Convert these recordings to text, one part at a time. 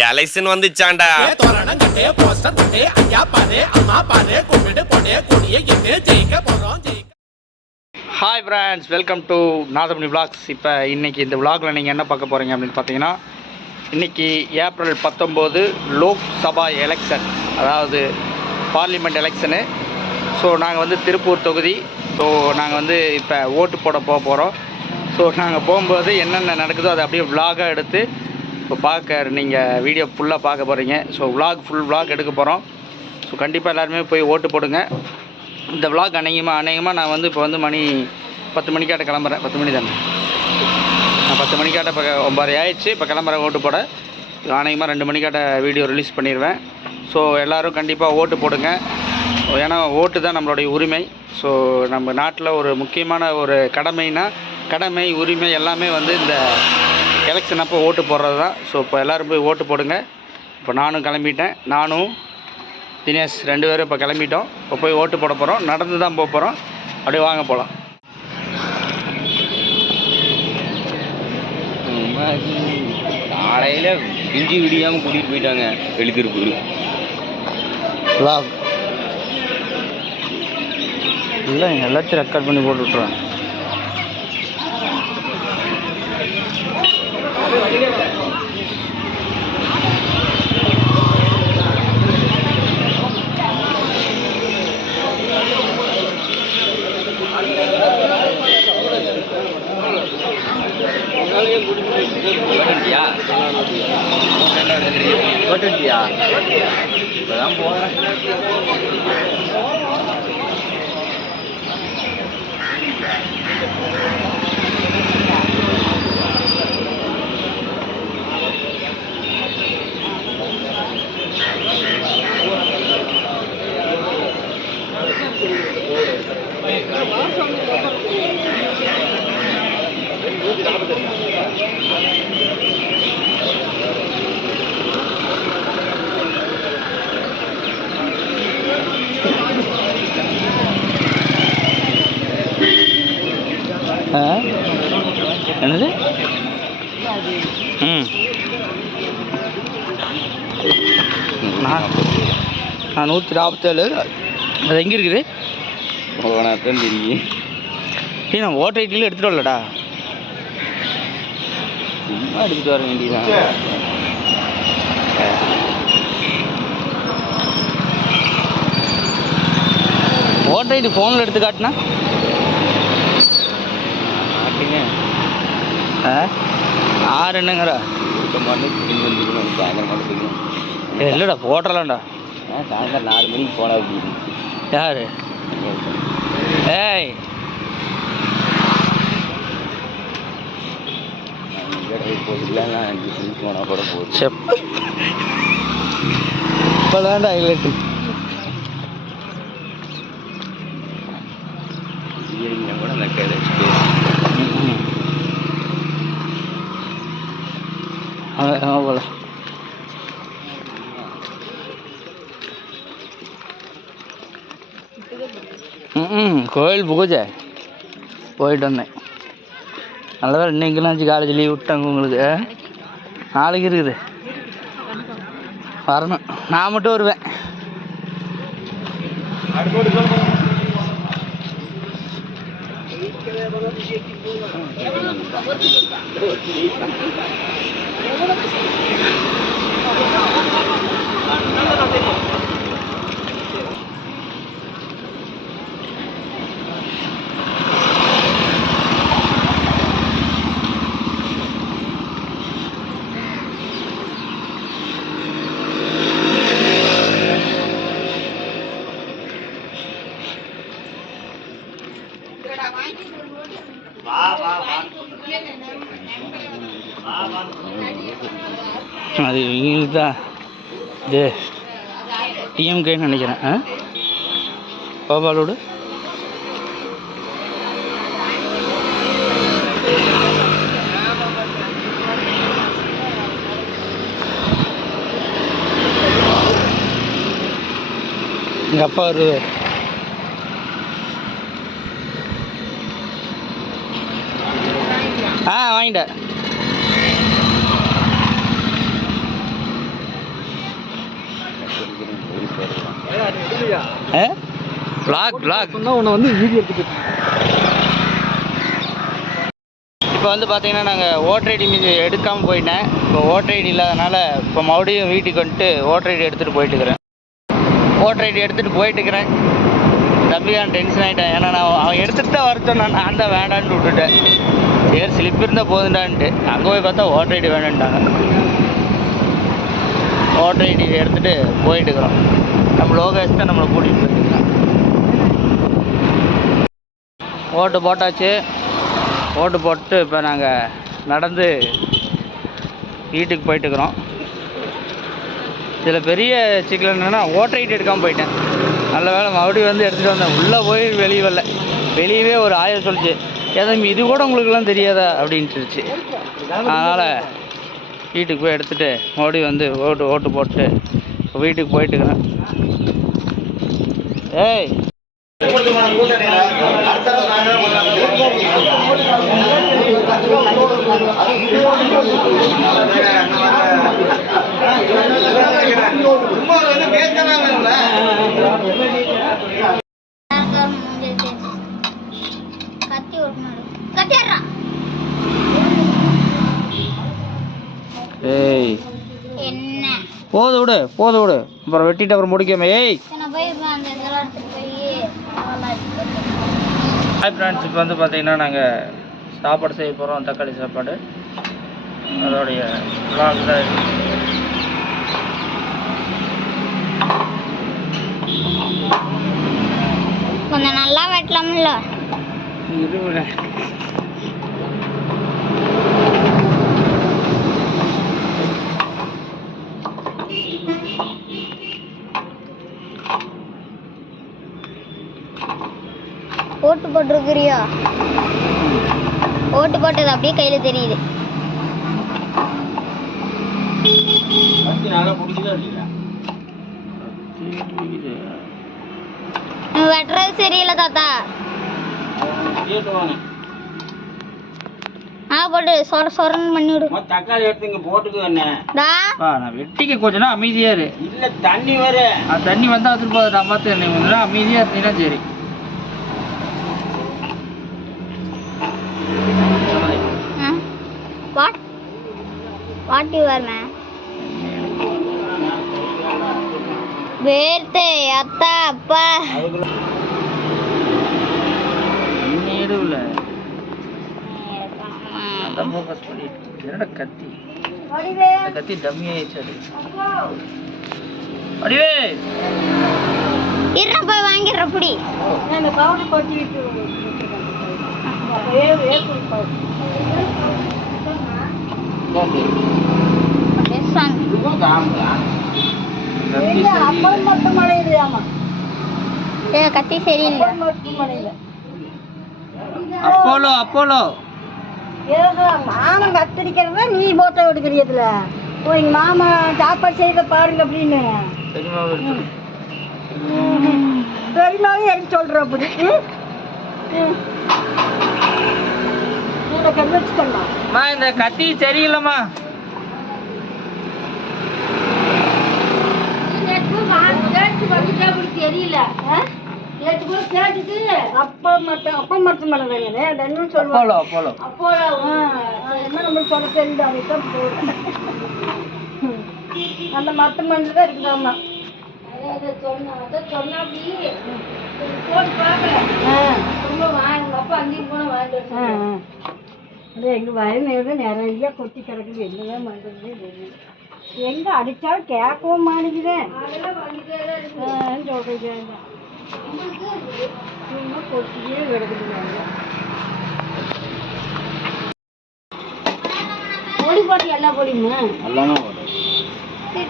Election வந்துச்சாண்டா. Hi friends, welcome to Nadamani vlogs. இப்போ இன்றைக்கி இந்த விளாகில் நீங்கள் என்ன பார்க்க போகிறீங்க அப்படின்னு பார்த்தீங்கன்னா, இன்றைக்கி ஏப்ரல் 19 லோக்சபா எலெக்ஷன், அதாவது பார்லிமெண்ட் எலெக்ஷனு. ஸோ நாங்கள் வந்து திருப்பூர் தொகுதி. ஸோ நாங்கள் வந்து இப்போ ஓட்டு போட போகிறோம். ஸோ நாங்கள் போகும்போது என்னென்ன நடக்குதோ அதை அப்படியே விளாகாக எடுத்து இப்போ நீங்கள் வீடியோ ஃபுல்லாக பார்க்க போகிறீங்க. ஸோ ஃபுல் விளாக் எடுக்க போகிறோம். ஸோ கண்டிப்பாக எல்லாருமே போய் ஓட்டு போடுங்க. இந்த விளாக் அநேகமாக நான் வந்து இப்போ வந்து மணி 10 மணிக்காட்ட கிளம்புறேன். 10 மணி தானே, நான் 10 மணிக்காட்ட இப்போ 9:30 ஆயிடுச்சு. இப்போ கிளம்புறேன் ஓட்டு போட. அநேகமாக 2 மணிக்காட்ட வீடியோ ரிலீஸ் பண்ணிடுவேன். ஸோ எல்லோரும் கண்டிப்பாக ஓட்டு போடுங்க. ஏன்னா ஓட்டு தான் நம்மளுடைய உரிமை. ஸோ நம்ம நாட்டில் ஒரு முக்கியமான ஒரு கடமை உரிமை எல்லாமே வந்து இந்த எலெக்ஷன் அப்போ ஓட்டு போடுறது தான். ஸோ இப்போ எல்லோரும் போய் ஓட்டு போடுங்க. இப்போ நானும் கிளம்பிட்டேன். நானும் தினேஷ் 2 பேரும் இப்போ கிளம்பிட்டோம். இப்போ போய் ஓட்டு போட போகிறோம். நடந்து தான் போக போகிறோம். அப்படியே வாங்க போகலாம். காலையில் இஞ்சி விடியாமல் கூட்டிகிட்டு போயிட்டாங்க எழுதிருக்கு விளாக். இல்லை, எல்லாத்தையும் ரெக்கார்ட் பண்ணி போட்டு விட்ருவேன். போட்டுட்டியா? இப்போதான் போகிறேன். என்னது? நான் 147. அது எங்கே இருக்குது? தெரியும். நான் ஓட்டர் ஐடியில் எடுத்துகிட்டு வரலடா. சும்மா எடுத்துகிட்டு வர வேண்டியதான். ஓட்டர் ஐடி ஃபோனில் எடுத்து காட்டினா மாட்டீங்க. 6 என்னங்கிற சாயந்தரம் மட்டும் இல்லைடா, போட்டுடலாம்டா. சாயந்தரம் 4 மணிக்கு போனா யாரு? ஏய், போட்டுக்கலாம். 5 மணிக்கு போனால் கூட போகுது. செப்ப இப்போதான்டா ஹைலைட்டு. கூட அந்த கையில் வச்சுட்டு போல. கோயில் பூஜை போயிட்டு வந்தேன். நல்ல வேலை இன்னைக்கெல்லாம் காலேஜ் லீவ் விட்டாங்க உங்களுக்கு. நாளைக்கு இருக்குது, வரணும். நான் மட்டும் வருவேன். அது இவங்களுக்கு தான் இது டிஎம்கேன்னு நினைக்கிறேன். கோபாலோடு எங்கள் அப்பா வருவார். வாங்கிட்டேன். vlog உன்னை வந்து வீடியோ எடுத்துட்டு இப்போ வந்து பார்த்தீங்கன்னா நாங்கள் ஓட்டர் ஐடி மீது எடுக்காமல் போயிட்டேன். இப்போ ஓட்டர் ஐடி இல்லாதனால இப்போ மறுபடியும் வீட்டுக்கு வந்துட்டு ஓட்டர் ஐடி எடுத்துகிட்டு போயிட்டுக்கிறேன். ஓட்டர் ஐடி எடுத்துகிட்டு போயிட்டுக்கிறேன். தம்பிக்கான டென்ஷன் ஆகிட்டேன். ஏன்னா அவன் எடுத்துகிட்டு தான் வரச்சோம், நான் தான் வேண்டான்னு விட்டுட்டேன். சரி ஸ்லிப் இருந்தால் போதுண்டான்ட்டு அங்கே போய் பார்த்தா ஓட்டர் ஐடி வேணுன்ட்டாங்க. ஓட்டர் ஐடி எடுத்துகிட்டு போயிட்டுக்கிறோம். நம்ம லோகேஷ் தான் நம்மளை கூட்டிகிட்டு போயிட்டுருக்கோம். ஓட்டு போட்டாச்சு. ஓட்டு போட்டு இப்போ நாங்கள் நடந்து வீட்டுக்கு போயிட்டுக்கிறோம். இதில் பெரிய சிக்கல் என்னென்னா ஓட்டர் ஐடி எடுக்காமல் போயிட்டேன். நல்ல வேலை மறுபடியும் வந்து எடுத்துகிட்டு வந்தேன். உள்ளே போய் வெளியே வரல. வெளியவே ஒரு ஆயிரம் சொல்லிச்சு, ஏதோ இது கூட உங்களுக்குலாம் தெரியாதா அப்படின்ட்டுருச்சு. அதனால் வீட்டுக்கு போய் எடுத்துகிட்டு மறுபடியும் வந்து ஓட்டு போட்டு வீட்டுக்கு போயிட்டுக்கிறேன். ஏய் ஏய் போது விடு அப்புறம் வெட்டிட்டு அப்புறம் முடிக்காம. ஏய் ஹாய் ஃப்ரெண்ட்ஸ், இப்போ வந்து பார்த்தீங்கன்னா நாங்கள் சாப்பாடு செய்ய போகிறோம். தக்காளி சாப்பாடு. அதோடைய vlog தான் இது. கொஞ்சம் நல்லா வெட்டலாம்ல. இருங்க. ஓட்டு போட்டிருக்கிறியா? ஓட்டு போட்டது அப்படியே கையில தெரியுது. வெட்டுறது சரியில்லை தாத்தா. போட்டு சொரன்னு பண்ணி விடு. தக்காளி எடுத்து இங்க போட்டுக்கு நான் வெட்டிக்க கொஞ்சம் அமைதியா இரு. இல்ல தண்ணி வர தண்ணி வந்தா திரும்ப நான் பார்த்து கொஞ்சம் அமைதியா இருந்தீங்கன்னா சரி. What you are, man? வேர்த்து அத்தா அப்பா நீடுல அத ஃபோக்கஸ் பண்ணிட்டு என்னடா கத்தி கத்தி டம்மி ஆயிடுச்சு. அடிவே இருங்க போய் வாங்கிடுற புடி. அந்த பவுடர் கொட்டிட்டு கத்தி சரியில்லை. அப்போலோ மாமன் கத்திரிக்கிறத நீ போட்டோ எடுக்கிறதுல எங்க மாமா சாப்பாடு செய்த பாருங்க அப்படின்னு பெரியமாவே எனக்கு சொல்ற அப்படி வச்சுக்கோமா. இந்த கத்தி சரியில்லைம்மா. தெரியல அப்பா மட்டும் சொல்லுவாங்க. என்ன நம்மளுக்கு சொல்ல தெரியுது அதுதான் போடுறேன். அந்த மத்த மண்ணில் தான் இருக்குதாம்மா. எங்க வயல் நிறைய கொட்டி கிடக்குது. என்னதான் பண்றது தெரியல. எங்க அடிச்சாலும் கேட்கவும் மாட்டேங்குதேன் சொல்றீங்க. கொட்டியே கிடக்குது. பொடி போட்டு எல்லாம் பொடியுமா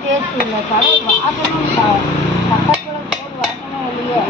டேஸ்ட் இல்லை. கடை வாசனும் தக்காளி பழம் போட்டு வாசனும் இல்லையே.